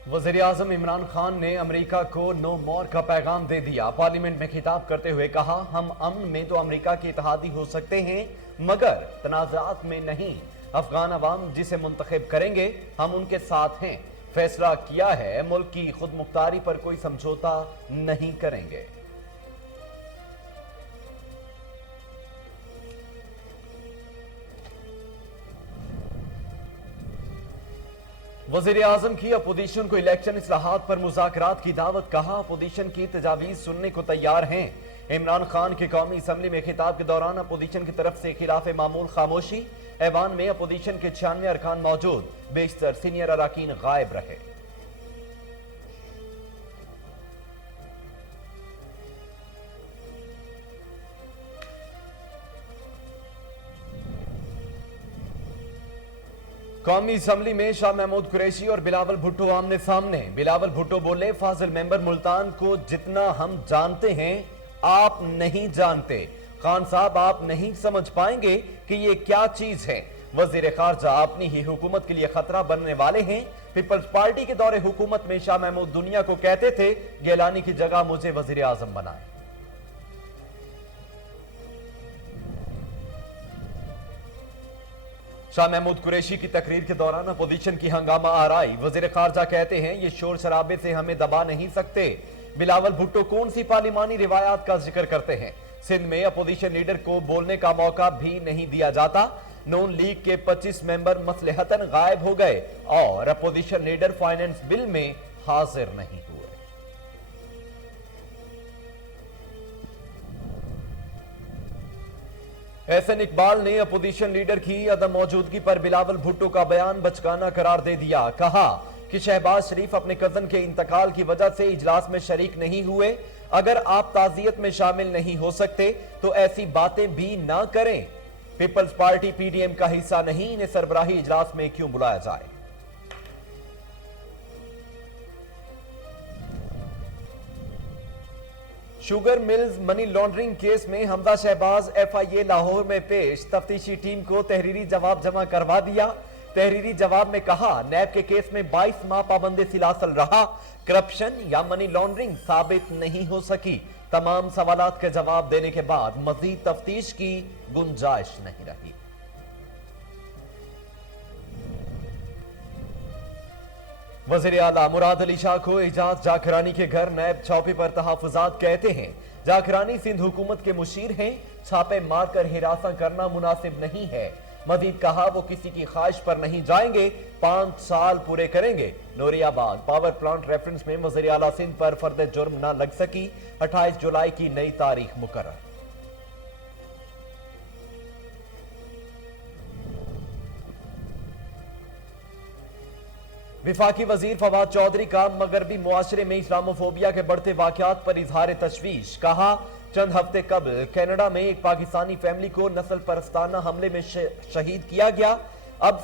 वज़ीर-ए-आज़म इमरान खान ने अमेरिका को नो मोर का पैगाम दे दिया। पार्लियामेंट में खिताब करते हुए कहा, हम अमन में तो अमेरिका के इत्तेहादी हो सकते हैं मगर तनाज़ात में नहीं। अफगान अवाम जिसे मुंतखब करेंगे हम उनके साथ हैं। फैसला किया है, मुल्क की खुद मुख्तारी पर कोई समझौता नहीं करेंगे। वज़ीर-ए-आज़म की अपोजिशन को इलेक्शन इस्लाहात पर मुज़ाकरात की दावत। कहा, अपोजिशन की तजावीज़ सुनने को तैयार हैं। इमरान खान के कौमी असम्बली में खिताब के दौरान अपोजिशन की तरफ से खिलाफ मामूल खामोशी। ऐवान में अपोजिशन के 96 अरकान मौजूद, बेशतर सीनियर अराकीन गायब रहे। कौमी असम्बली में शाह महमूद कुरैशी और बिलावल भुट्टो आमने सामने। बिलावल भुट्टो बोले, फाजिल मेंबर मुल्तान को जितना हम जानते हैं आप नहीं जानते। खान साहब आप नहीं समझ पाएंगे कि ये क्या चीज है। वजीर खारजा अपनी ही हुकूमत के लिए खतरा बनने वाले हैं। पीपल्स पार्टी के दौरे हुकूमत में शाह महमूद दुनिया को कहते थे, गिलानी की जगह मुझे वजीर आजम बनाए। शाह महमूद कुरैशी की तकरीर के दौरान अपोजिशन की हंगामा आराई। वजीर खारजा कहते हैं, ये शोर शराबे से हमें दबा नहीं सकते। बिलावल भुट्टो कौन सी पार्लिमानी रिवायात का जिक्र करते हैं। सिंध में अपोजिशन लीडर को बोलने का मौका भी नहीं दिया जाता। नून लीग के 25 मेंबर मसलहतन गायब हो गए और अपोजिशन लीडर फाइनेंस बिल में हाजिर नहीं हुए। एहसन इकबाल ने अपोजिशन लीडर की अदम मौजूदगी पर बिलावल भुट्टो का बयान बचकाना करार दे दिया। कहा कि शहबाज शरीफ अपने कजन के इंतकाल की वजह से इजलास में शरीक नहीं हुए। अगर आप ताजियत में शामिल नहीं हो सकते तो ऐसी बातें भी ना करें। पीपल्स पार्टी पीडीएम का हिस्सा नहीं, इन्हें सरबराही इजलास में क्यों बुलाया जाए। Sugar mills money laundering case में हमजा शहबाज एफआईए लाहौर में पेश। तफ्तीशी टीम को तहरीरी जवाब जमा करवा दिया। तहरीरी जवाब में कहा, नैब के केस में 22 माह पाबंदी सिलासल रहा। करप्शन या मनी लॉन्ड्रिंग साबित नहीं हो सकी। तमाम सवालात के जवाब देने के बाद मजीद तफ्तीश की गुंजाइश नहीं रही। वज़ीर आला मुराद अली शाह को एजाज जाखरानी के घर नैब चौकी पर तहफ़्फ़ुज़ात कहते हैं। जाखरानी सिंध हुकूमत के मुशीर हैं। छापे मारकर हिरासत करना मुनासिब नहीं है। मजीद कहा, वो किसी की ख्वाहिश पर नहीं जाएंगे, 5 साल पूरे करेंगे। नूरियाबाद पावर प्लांट रेफरेंस में वज़ीर आला सिंध पर फर्द जुर्म न लग सकी। 28 जुलाई की नई तारीख मुकर्रर। विफाकी वजीर फवाद चौधरी का मगरबी मुआशरे में इस्लामोफोबिया के बढ़ते वाकयात पर इजहार तशवीश। कहा, चंद हफ्ते कबल कनाडा में एक पाकिस्तानी फैमिली को नस्ल परस्ताना हमले में शहीद किया गया। अब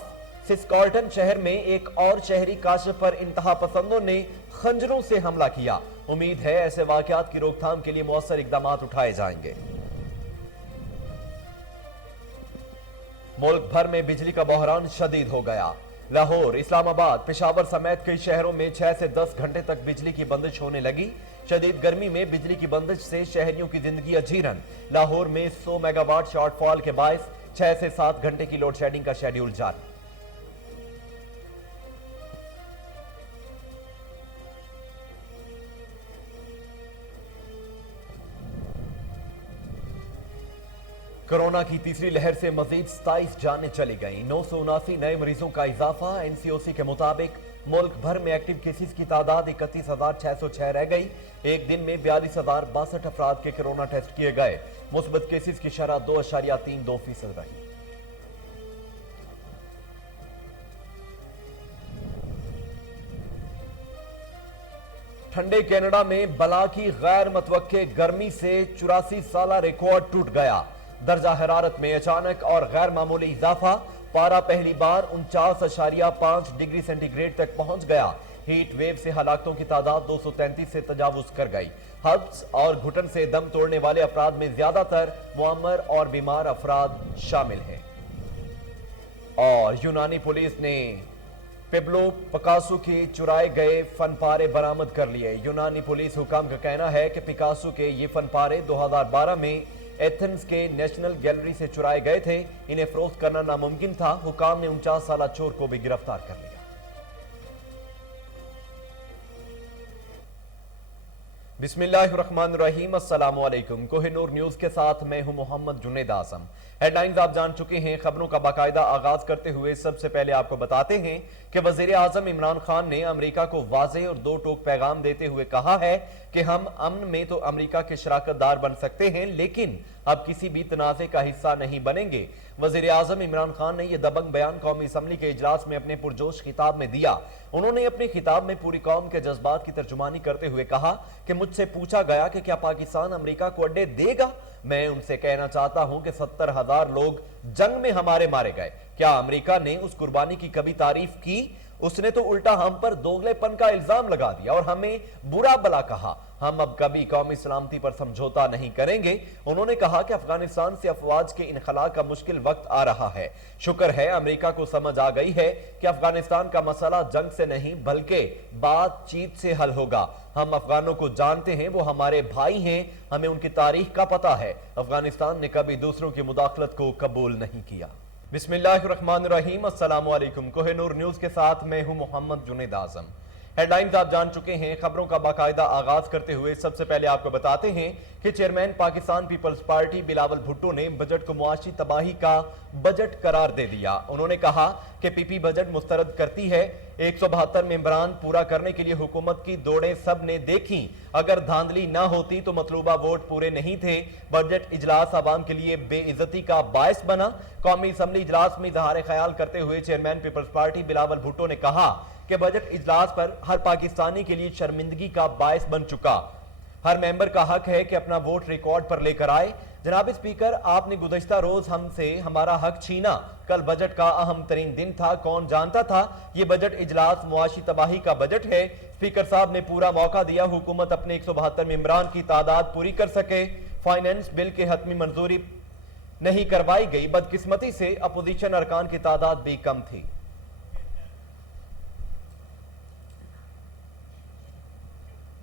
सिस्कॉल्टन शहर में एक और शहरी काशिफ पर इंतहा पसंदों ने खंजरों से हमला किया। उम्मीद है ऐसे वाकयात की रोकथाम के लिए मौसर इकदाम उठाए जाएंगे। मुल्क भर में बिजली का बहरान शदीद हो गया। लाहौर, इस्लामाबाद, पेशावर समेत कई शहरों में 6 से 10 घंटे तक बिजली की बंदिश होने लगी। शदीद गर्मी में बिजली की बंदिश से शहरियों की जिंदगी अजीरन। लाहौर में 100 मेगावाट शॉर्टफॉल के बायस 6 से 7 घंटे की लोड शेडिंग का शेड्यूल जारी। कोरोना की तीसरी लहर से मजीद 27 जानें चली गई। 979 नए मरीजों का इजाफा। एनसीओसी के मुताबिक मुल्क भर में एक्टिव केसेस की तादाद 31,606 रह गई। एक दिन में 42,062 अफराद के कोरोना टेस्ट किए गए। मुस्बत केसेस की शरह 2.32% रही। ठंडे कनाडा में बला की गैर मुतवक्के गर्मी से 84 साला रिकॉर्ड टूट गया। दर्जा हरारत में अचानक और गैर मामूली इजाफा। पारा पहली बार 49.5 डिग्री सेंटीग्रेड तक पहुंच गया। हीट वेव से हलाकतों की तादाद 233 से तजावुज कर गई। हब्स और घुटन से दम तोड़ने वाले अफराद में ज्यादातर मुअम्मर और बीमार अफराद शामिल हैं। और यूनानी पुलिस ने पेब्लो पिकासो के चुराए गए फनपारे बरामद कर लिए। यूनानी पुलिस हुकाम का कहना है कि पिकासो के ये फनपारे 2012 में एथेंस के नेशनल गैलरी से चुराए गए थे। इन्हें फरोख्त करना नामुमकिन था। हुकाम ने 49 साल चोर को भी गिरफ्तार कर लिया। बिस्मिल्लाहिर्रहमानिर्रहीम, अस्सलाम वालेकुम। कोहिनूर न्यूज के साथ मैं हूं मोहम्मद जुनेद आजम। हेडलाइंस आप जान चुके हैं। खबरों का बाकायदा आगाज करते हुए सबसे पहले आपको बताते हैं कि वजीर आजम इमरान खान ने अमेरिका को वाज़ेह और दो टोक पैगाम देते हुए कहा है कि हम अमन में तो अमेरिका के शराकतदार बन सकते हैं, लेकिन अब किसी भी तनाज़े का हिस्सा नहीं बनेंगे। वजीर आजम इमरान खान ने यह दबंग बयान कौमी असम्बली के इजलास में अपने पुरजोश खिताब में दिया। उन्होंने अपने खिताब में पूरी कौम के जज्बात की तर्जुमानी करते हुए कहा कि मुझसे पूछा गया कि क्या पाकिस्तान अमेरिका को अड्डे देगा। मैं उनसे कहना चाहता हूं कि 70,000 लोग जंग में हमारे मारे गए। क्या अमेरिका ने उस कुर्बानी की कभी तारीफ की? उसने तो उल्टा हम पर दोगलेपन का इल्जाम लगा दिया और हमें बुरा भला कहा। हम अब कभी कौमी सलामती पर समझौता नहीं करेंगे। उन्होंने कहा कि अफगानिस्तान से अफवाज के इनखला का मुश्किल वक्त आ रहा है। शुक्र है अमेरिका को समझ आ गई है कि अफगानिस्तान का मसला जंग से नहीं बल्कि बातचीत से हल होगा। हम अफगानों को जानते हैं, वो हमारे भाई हैं, हमें उनकी तारीख का पता है। अफगानिस्तान ने कभी दूसरों की मुदाखलत को कबूल नहीं किया। बिस्मिल्लाहिर्रहमानिर्रहीम, अस्सलाम वालेकुम। कोहिनूर न्यूज के साथ मैं हूं मोहम्मद जुनेद आजम। हेडलाइंस आप जान चुके हैं। खबरों का बाकायदा आगाज करते हुए सबसे पहले आपको बताते हैं कि chairman Pakistan peoples party Bilawal Bhutto ने बजट को मुआशी तबाही का बजट करार दे दिया। उन्होंने कहा कि पीपी बजट मुस्तरद करती है। 172 मेंबरान पूरा करने के लिए हुकूमत की दौड़ें सब ने देखी। अगर धांधली ना होती तो मतलूबा वोट पूरे नहीं थे। बजट इजलास आवाम के लिए बेइज्जती का बायस बना। कौमी असम्बली इजलास में इजहार ख्याल करते हुए chairman peoples party Bilawal Bhutto ने कहा कि बजट इजलास पर हर पाकिस्तानी के लिए शर्मिंदगी का बायस बन चुका। हर मेंबर का हक है कि अपना वोट रिकॉर्ड पर लेकर आए। जनाब स्पीकर, आपने गुज़श्ता रोज हमसे हमारा हक छीना। कल बजट का अहम तरीन दिन था। कौन जानता था ये बजट इजलास मुआशी तबाही का बजट है। स्पीकर साहब ने पूरा मौका दिया हुकूमत अपने 172 मेंबरान की तादाद पूरी कर सके। फाइनेंस बिल की हतमी मंजूरी नहीं करवाई गई। बदकिस्मती से अपोजिशन अरकान की तादाद भी कम थी।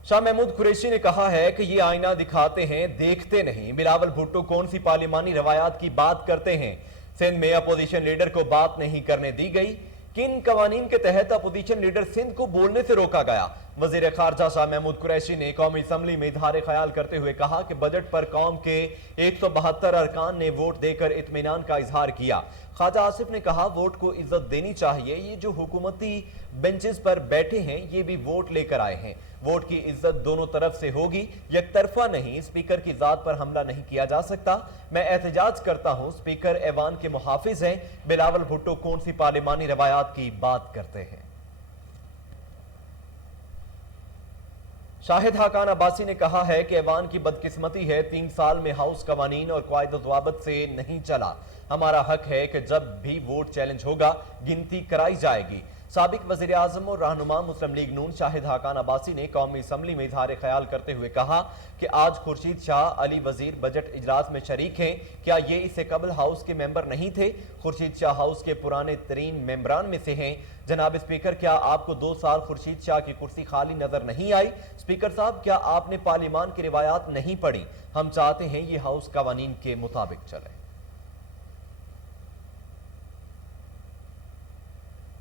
शाह महमूद कुरैशी ने कहा है कि ये आईना दिखाते हैं, देखते नहीं। बिलावल भुट्टो कौन सी पार्लिमानी रवायात की बात करते हैं? सिंध में अपोजिशन लीडर को बात नहीं करने दी गई। किन कवानीन के तहत अपोजिशन लीडर सिंध को बोलने से रोका गया? वजीर खारजा शाह महमूद कुरैशी ने कौमी असम्बली में इजहार ख्याल करते हुए कहा कि बजट पर कौम के 172 अरकान ने वोट देकर इत्मीनान का इजहार किया। ख्वाजा आसिफ ने कहा वोट को इज्जत देनी चाहिए। ये जो हुकूमती बेंचेस पर बैठे हैं ये भी वोट लेकर आए हैं। वोट की इज्जत दोनों तरफ से होगी, एक तरफा नहीं। स्पीकर की जात पर हमला नहीं किया जा सकता। मैं एहतजाज करता हूं, स्पीकर ऐवान के मुहाफिज हैं। बिलावल भुट्टो कौन सी पार्लिमानी रवायात की बात करते हैं? शाहिद हाकान अब्बासी ने कहा है कि ऐवान की बदकिस्मती है 3 साल में हाउस कवानीन और कायदा ज़वाबित से नहीं चला। हमारा हक है कि जब भी वोट चैलेंज होगा गिनती कराई जाएगी। साबिक वज़ीर आज़म और रहनुमा मुस्लिम लीग नून शाहिद हाकान अब्बासी ने कौमी असम्बली में इजहार ख्याल करते हुए कहा कि आज खुर्शीद शाह अली वजीर बजट इजलास में शरीक हैं। क्या ये इससे कबल हाउस के मेंबर नहीं थे? खुर्शीद शाह हाउस के पुराने तरीन मेंबरान में से हैं। जनाब स्पीकर, क्या आपको 2 साल खुर्शीद शाह की कुर्सी खाली नजर नहीं आई? स्पीकर साहब, क्या आपने पार्लिमान की रिवायात नहीं पढ़ी? हम चाहते हैं ये हाउस कवानीन के मुताबिक चले।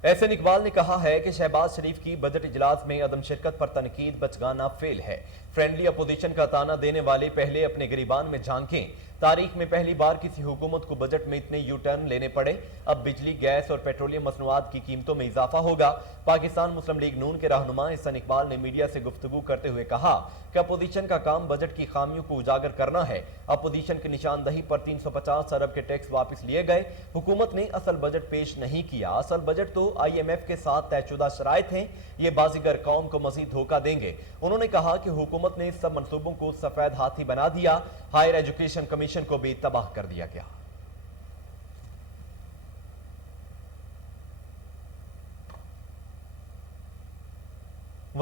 एहसन इकबाल ने कहा है कि शहबाज शरीफ की बजट इजलास में अदम शिरकत पर तनकीद बचगाना फेल है। फ्रेंडली अपोजिशन का ताना देने वाले पहले अपने गिरीबान में झांकें। तारीख में पहली बार किसी हुकूमत को बजट में इतने यू टर्न लेने पड़े। अब बिजली, गैस और पेट्रोलियम मसनूआत की कीमतों में इजाफा होगा। पाकिस्तान मुस्लिम लीग नून के रहनुमा एहसन इकबाल ने मीडिया से गुफ्तगू करते हुए कहा कि अपोजिशन का काम बजट की खामियों को उजागर करना है। अपोजिशन की निशानदही पर 350 अरब के टैक्स वापस लिए गए। हुकूमत ने असल बजट पेश नहीं किया। असल बजट तो IMF के साथ तयशुदा शराइत हैं। ये बाजीगर कौम को मजीद धोखा देंगे। उन्होंने कहा कि हुकूमत ने सब मंसूबों को सफेद हाथी बना दिया। हायर एजुकेशन कमीशन को भी तबाह कर दिया गया।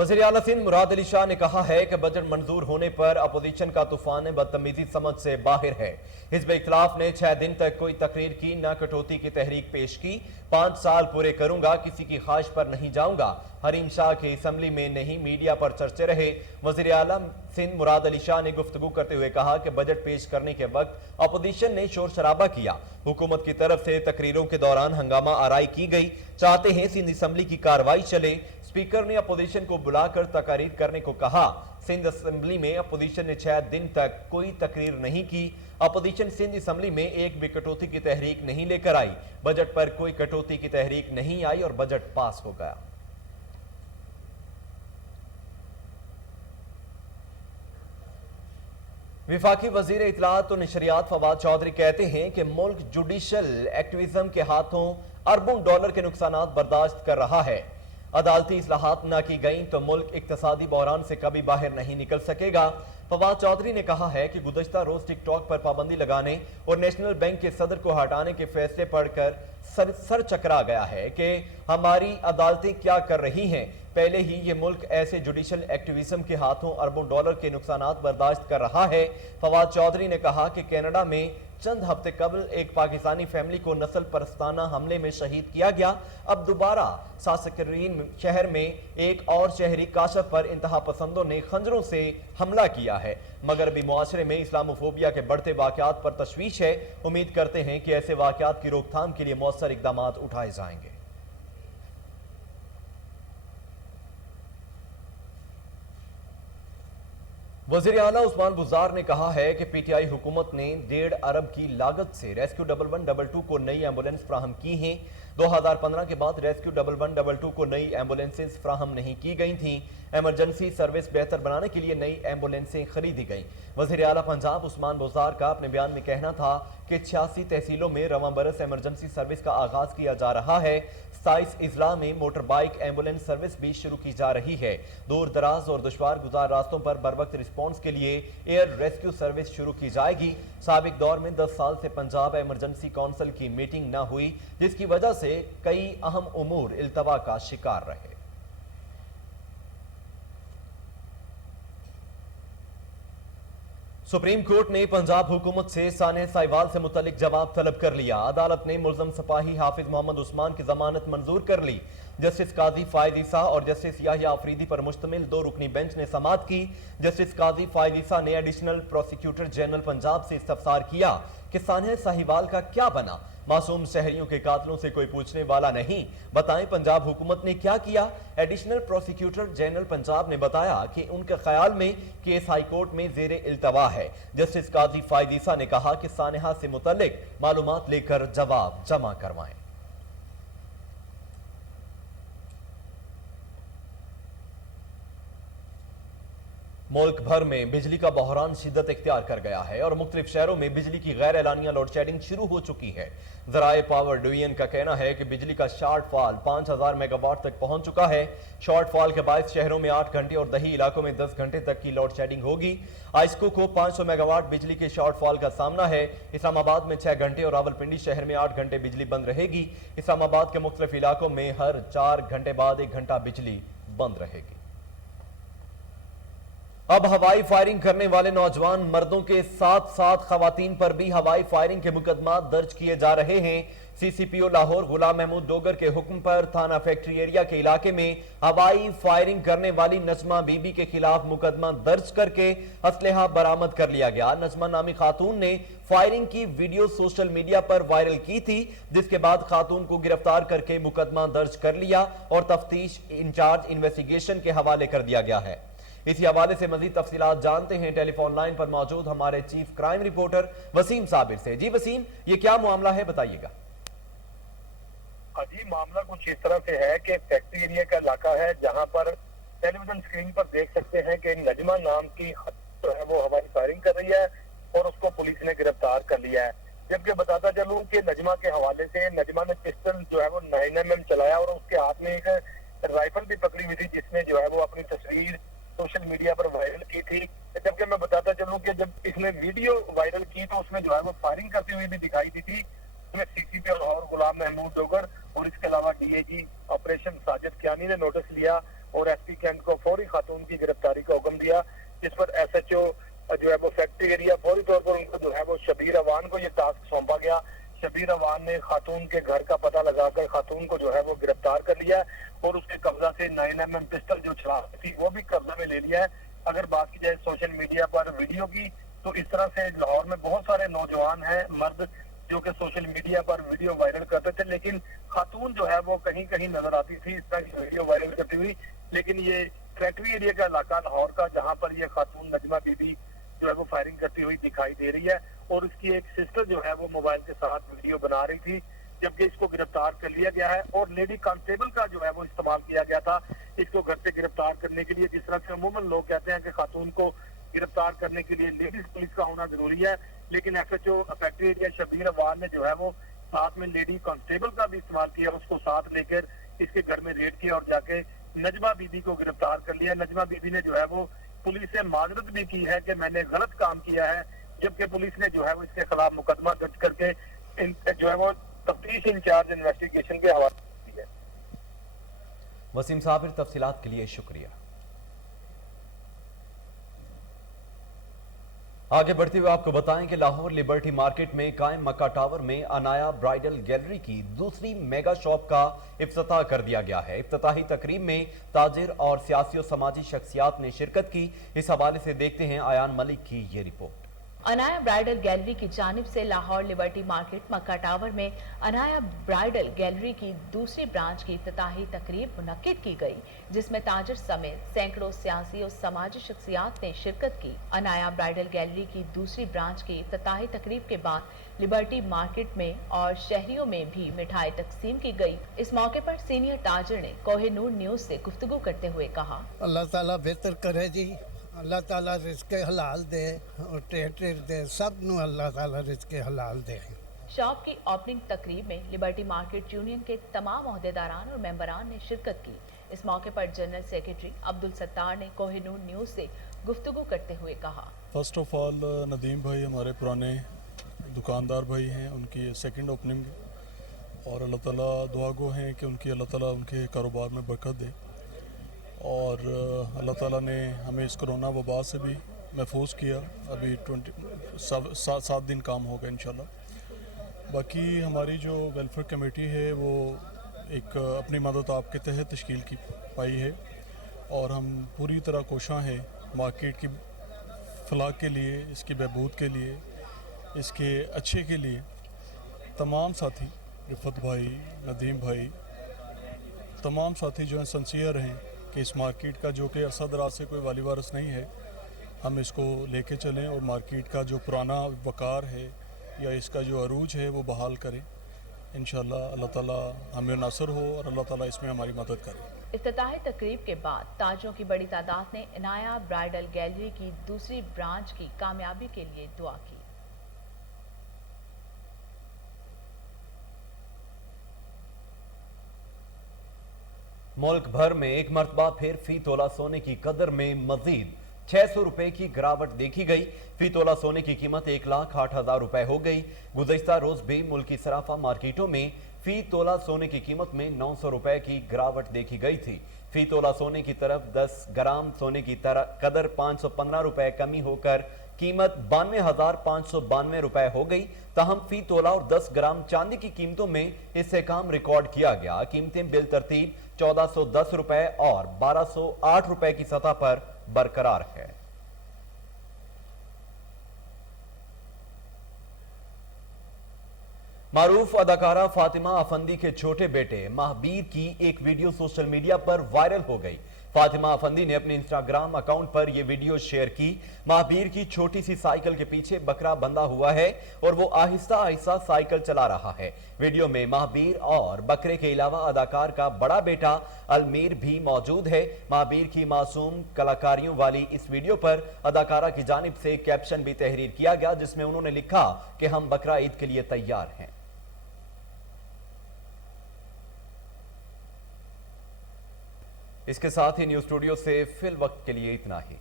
वज़ीर आला सिंध मुराद अली शाह ने कहा है कि बजट मंजूर होने पर अपोजिशन का तूफान बदतमीजी समझ से बाहर है। हिज़्ब इख्तिलाफ ने 6 दिन तक कोई तकरीर की, न कटौती की तहरीक पेश की। 5 साल पूरे करूंगा, किसी की ख्वाहिश पर नहीं जाऊंगा। हरीम शाह की असम्बली में नहीं, मीडिया पर चर्चे रहे। वज़ीर आला सिंध मुराद अली शाह ने गुफ्तगू करते हुए कहा कि बजट पेश करने के वक्त अपोजिशन ने शोर शराबा किया। हुकूमत की तरफ से तकरीरों के दौरान हंगामा आराई की गई। चाहते हैं सिंध असम्बली की कार्रवाई चले। स्पीकर ने अपोजिशन को बुलाकर तकारीर करने को कहा। सिंध असम्बली में अपोजिशन ने 6 दिन तक कोई तकरीर नहीं की। अपोजिशन सिंध असम्बली में एक भी कटौती की तहरीक नहीं लेकर आई। बजट पर कोई कटौती की तहरीक नहीं आई और बजट पास हो गया। विफाकी वजीर इत्तलात और नशरियात फवाद चौधरी कहते हैं कि मुल्क जुडिशल एक्टिविज्म के हाथों अरबों डॉलर के नुकसानात बर्दाश्त कर रहा है। अदालती इस्लाहात न की गई तो मुल्क इक्तसादी बहरान से कभी बाहर नहीं निकल सकेगा। फवाद चौधरी ने कहा है कि गुज़श्ता रोज टिक टॉक पर पाबंदी लगाने और नेशनल बैंक के सदर को हटाने के फैसले पढ़कर सर चकरा गया है कि हमारी अदालतें क्या कर रही हैं। पहले ही ये मुल्क ऐसे जुडिशल एक्टिविज्म के हाथों अरबों डॉलर के नुकसानात बर्दाश्त कर रहा है। फवाद चौधरी ने कहा कि कनाडा में चंद हफ्ते कबल एक पाकिस्तानी फैमिली को नस्ल परस्ताना हमले में शहीद किया गया। अब दोबारा सासकरीन शहर में एक और शहरी काशफ पर इंतहा पसंदों ने खंजरों से हमला किया है। मगरबी मुआशरे में इस्लामोफोबिया के बढ़ते वाकयात पर तशवीश है। उम्मीद करते हैं कि ऐसे वाकयात की रोकथाम के लिए मौसर इकदाम उठाए जाएंगे। वज़ीर आला उस्मान बुज़ार ने कहा है कि पीटीआई हुकूमत ने 1.5 अरब की लागत से रेस्क्यू 1112 को नई एम्बुलेंस फ्राहम की हैं। 2015 के बाद रेस्क्यू 1112 को नई एम्बुलेंसेज फ्राहम नहीं की गई थीं। एमरजेंसी सर्विस बेहतर बनाने के लिए नई एम्बुलेंसें खरीदी गईं। वज़ीर आला पंजाब उस्मान बुज़ार का अपने बयान में कहना था कि 86 तहसीलों में रवां बरस एमरजेंसी सर्विस का आगाज किया जा रहा है। 27 इजला में मोटर बाइक एम्बुलेंस सर्विस भी शुरू की जा रही है। दूर दराज और दुश्वार गुजार रास्तों पर बरवक्त रिस्पॉन्स के लिए एयर रेस्क्यू सर्विस शुरू की जाएगी। साबिक दौर में 10 साल से पंजाब एमरजेंसी काउंसिल की मीटिंग न हुई, जिसकी वजह से कई अहम उमूर इल्तवा का शिकार रहे। सुप्रीम कोर्ट ने पंजाब हुकूमत से सानिया साहिवाल से मुतल्लिक जवाब तलब कर लिया। अदालत ने मुल्ज़म सिपाही हाफिज मोहम्मद उस्मान की जमानत मंजूर कर ली। जस्टिस काजी फायद ईसा और जस्टिस याहिया अफरीदी पर मुश्तमिल 2 रुकनी बेंच ने समाअत की। जस्टिस काजी फायद ईसा ने एडिशनल प्रोसिक्यूटर जनरल पंजाब से इस्तफसार किया कि सानिया साहिवाल का क्या बना। मासूम शहरियों के कातलों से कोई पूछने वाला नहीं, बताएं पंजाब हुकूमत ने क्या किया। एडिशनल प्रोसिक्यूटर जनरल पंजाब ने बताया कि उनके ख्याल में केस हाई कोर्ट में जेर इल्तवा है। जस्टिस काजी फायद ईसा ने कहा कि सानिया से मुतल्लिक मालूमात लेकर जवाब जमा करवाएं। मुल्क भर में बिजली का बहरान शिद्दत इख्तियार कर गया है और मुख्तलिफ शहरों में बिजली की गैर एलानिया लोड शेडिंग शुरू हो चुकी है। ज़राए पावर डिवीजन का कहना है कि बिजली का शॉर्ट फॉल 5000 मेगावाट तक पहुंच चुका है। शॉर्ट फॉल के बायस शहरों में 8 घंटे और दही इलाकों में 10 घंटे तक की लोड शेडिंग होगी। आइस्को को 500 मेगावाट बिजली के शॉर्ट फॉल का सामना है। इस्लामाबाद में 6 घंटे और रावलपिंडी शहर में 8 घंटे बिजली बंद रहेगी। इस्लामाबाद के मुख्तलिफ इलाकों में हर 4 घंटे बाद 1 घंटा बिजली बंद रहेगी। अब हवाई फायरिंग करने वाले नौजवान मर्दों के साथ साथ खवातीन पर भी हवाई फायरिंग के मुकदमा दर्ज किए जा रहे हैं। सीसीपीओ लाहौर गुलाम महमूद डोगर के हुक्म पर थाना फैक्ट्री एरिया के इलाके में हवाई फायरिंग करने वाली नजमा बीबी के खिलाफ मुकदमा दर्ज करके असलहा बरामद कर लिया गया। नजमा नामी खातून ने फायरिंग की वीडियो सोशल मीडिया पर वायरल की थी, जिसके बाद खातून को गिरफ्तार करके मुकदमा दर्ज कर लिया और तफ्तीश इंचार्ज इन्वेस्टिगेशन के हवाले कर दिया गया है। इसी हवाले से मजीद तफसीलात जानते हैं टेलीफोन लाइन पर मौजूद हमारे chief crime reporter Waseem Sabir से। जी वसीम, ये क्या मामला है, बताइएगा। जी, मामला कुछ इस तरह से है कि फैक्ट्री एरिया का इलाका है, जहां पर टेलीविजन स्क्रीन पर देख सकते हैं कि नजमा नाम की जो है वो हवाई फायरिंग कर रही है और उसको पुलिस ने गिरफ्तार कर लिया है। जबकि बताता चलूं कि नजमा के हवाले से नजमा ने पिस्टल जो है वो 9mm चलाया और उसके हाथ में एक राइफल भी पकड़ी हुई थी, जिसने जो है वो अपनी तस्वीर सोशल मीडिया पर वायरल की थी। जबकि मैं बताता चलूं कि जब इसने वीडियो वायरल की तो उसमें जो है वो फायरिंग करती हुई भी दिखाई दी थी। उसमें सीसीपीओ लाहौर गुलाम महमूद डोगर और इसके अलावा डीएजी ऑपरेशन साजिद कियानी ने नोटिस लिया और एसपी कैंट को फौरी खातून की गिरफ्तारी का हुक्म दिया, जिस पर एसएचओ जो है वो फैक्ट्री एरिया फौरी तौर पर उनको जो है वो शबीर अवान को ये टास्क सौंपा गया। शबीर अवान ने खातून के घर का पता लगाकर खातून को जो है वो गिरफ्तार कर लिया और उसके कब्जा से 9mm पिस्टल जो छुड़ा थी वो भी कब्जा में ले लिया है। अगर बात की जाए सोशल मीडिया पर वीडियो की, तो इस तरह से लाहौर में बहुत सारे नौजवान हैं, मर्द, जो कि सोशल मीडिया पर वीडियो वायरल करते थे, लेकिन खातून जो है वो कहीं कहीं नजर आती थी इस तरह की वीडियो वायरल करती हुई। लेकिन ये फैक्ट्री एरिया का इलाका लाहौर का, जहां पर ये खातून नजमा बीबी जो है वो फायरिंग करती हुई दिखाई दे रही है और उसकी एक सिस्टर जो है वो मोबाइल के साथ वीडियो बना रही थी, जबकि इसको गिरफ्तार कर लिया गया है और लेडी कांस्टेबल का जो है वो इस्तेमाल किया गया था इसको घर से गिरफ्तार करने के लिए। जिस तरह से अमूमन लोग कहते हैं कि खातून को गिरफ्तार करने के लिए लेडीज पुलिस का होना जरूरी है, लेकिन SHO factory area Shabbir Awan ने जो है वो साथ में लेडी कांस्टेबल का भी इस्तेमाल किया, उसको साथ लेकर इसके घर में रेड किया और जाके नजमा बीबी को गिरफ्तार कर लिया। नजमा बीबी ने जो है वो पुलिस से माजरत भी की है कि मैंने गलत काम किया है, जबकि पुलिस ने जो है वो इसके खिलाफ मुकदमा दर्ज करके जो है वो तफ्तीश इंचार्ज इन्वेस्टिगेशन के हवाले किया है। वसीम साबिर, तफसीलात के लिए शुक्रिया। आगे बढ़ते हुए आपको बताएं कि लाहौर लिबर्टी मार्केट में कायम मक्का टावर में अनाया ब्राइडल गैलरी की दूसरी मेगा शॉप का इफ्तिताह कर दिया गया है। इफ्तिताही तकरीब में ताजिर और सियासी और समाजी शख्सियात ने शिरकत की। इस हवाले से देखते हैं आयान मलिक की ये रिपोर्ट। अनाया ब्राइडल गैलरी की जानिब से लाहौर लिबर्टी मार्केट मक्का टावर में अनाया ब्राइडल गैलरी की दूसरी ब्रांच की इफ्तिताही तकरीब मुनक्किद की गई, जिसमें ताजिर समेत सैकड़ों सियासी और समाजी शख्सियात ने शिरकत की। अनाया ब्राइडल गैलरी की दूसरी ब्रांच की इफ्तिताही तकरीब के बाद लिबर्टी मार्केट में और शहरियों में भी मिठाई तकसीम की गई। इस मौके पर सीनियर ताजिर ने कोहिनूर न्यूज से गुफ्तगू करते हुए कहा, अल्लाह ताला बेहतर करे जी, अल्लाह ताला रिज़्क़ हलाल दे और ट्रेड दे, सब नु अल्लाह ताला रिज़्क़ हलाल दे। शॉप की ओपनिंग तकरीब में लिबर्टी मार्केट यूनियन के तमाम ओहदेदारान और मेंबरान ने शिरकत की। इस मौके पर जनरल सेक्रेटरी अब्दुल सत्तार ने कोहिनूर न्यूज से गुफ्तगू करते हुए कहा, फर्स्ट ऑफ ऑल नदीम भाई हमारे पुराने दुकानदार भाई हैं, उनकी सेकंड ओपनिंग और अल्लाह ताला दुआ गो हैं कि उनकी अल्लाह ताला उनके कारोबार में बरकत दे और अल्लाह ताला ने हमें इस कोरोना वबा से भी महफूज किया। अभी 7 दिन काम होगा इंशाल्लाह। बाकी हमारी जो वेलफेयर कमेटी है वो एक अपनी मदद आपके तहत तश्कील की पाई है और हम पूरी तरह कोशां हैं मार्केट की फलाह के लिए, इसकी बहबूद के लिए, इसके अच्छे के लिए। तमाम साथी रिफत भाई, नदीम भाई, तमाम साथी जो हैं सिंसियर हैं कि इस मार्केट का जो कि अरसा दराज से कोई वाली वारस नहीं है, हम इसको लेके चलें और मार्केट का जो पुराना वक़ार है या इसका जो अरूज है वो बहाल करें। इंशाल्लाह अल्लाह ताला हमें नासर हो और अल्लाह ताला इसमें हमारी मदद करे। इफ्तिताही तकरीब के बाद ताजों की बड़ी तादाद ने अनाया ब्राइडल गैलरी की दूसरी ब्रांच की कामयाबी के लिए दुआ की। मुल्क भर में एक मरतबा फिर फी तोला सोने की कदर में मजीद 600 रुपए की गिरावट देखी गई। फी तोला सोने की कीमत 1,08,000 रुपए हो गई। गुज़श्ता रोज भी मुल्की सराफा मार्केटों में फी तोला सोने की कीमत में 900 रुपए की गिरावट देखी गई थी। फी तोला सोने की तरफ 10 ग्राम सोने की कदर 515 रुपए कमी होकर कीमत 92,592 रुपए हो गई। ताहम फी तोला और 10 ग्राम चांदी की कीमतों में इस्तेहकाम रिकॉर्ड किया गया। कीमतें बिल तरतीब 1410 रुपए और 1208 रुपए की सतह पर बरकरार है। मारूफ अदाकारा फातिमा अफंदी के छोटे बेटे महाबीर की एक वीडियो सोशल मीडिया पर वायरल हो गई। फातिमा अफंदी ने अपने इंस्टाग्राम अकाउंट पर यह वीडियो शेयर की। महाबीर की छोटी सी साइकिल के पीछे बकरा बंधा हुआ है और वो आहिस्ता आहिस्ता साइकिल चला रहा है। वीडियो में महाबीर और बकरे के अलावा अदाकार का बड़ा बेटा अलमीर भी मौजूद है। महाबीर की मासूम कलाकारियों वाली इस वीडियो पर अदाकारा की जानिब से कैप्शन भी तहरीर किया गया, जिसमें उन्होंने लिखा कि हम बकरा ईद के लिए तैयार हैं। इसके साथ ही न्यूज स्टूडियो से फिल वक्त के लिए इतना ही।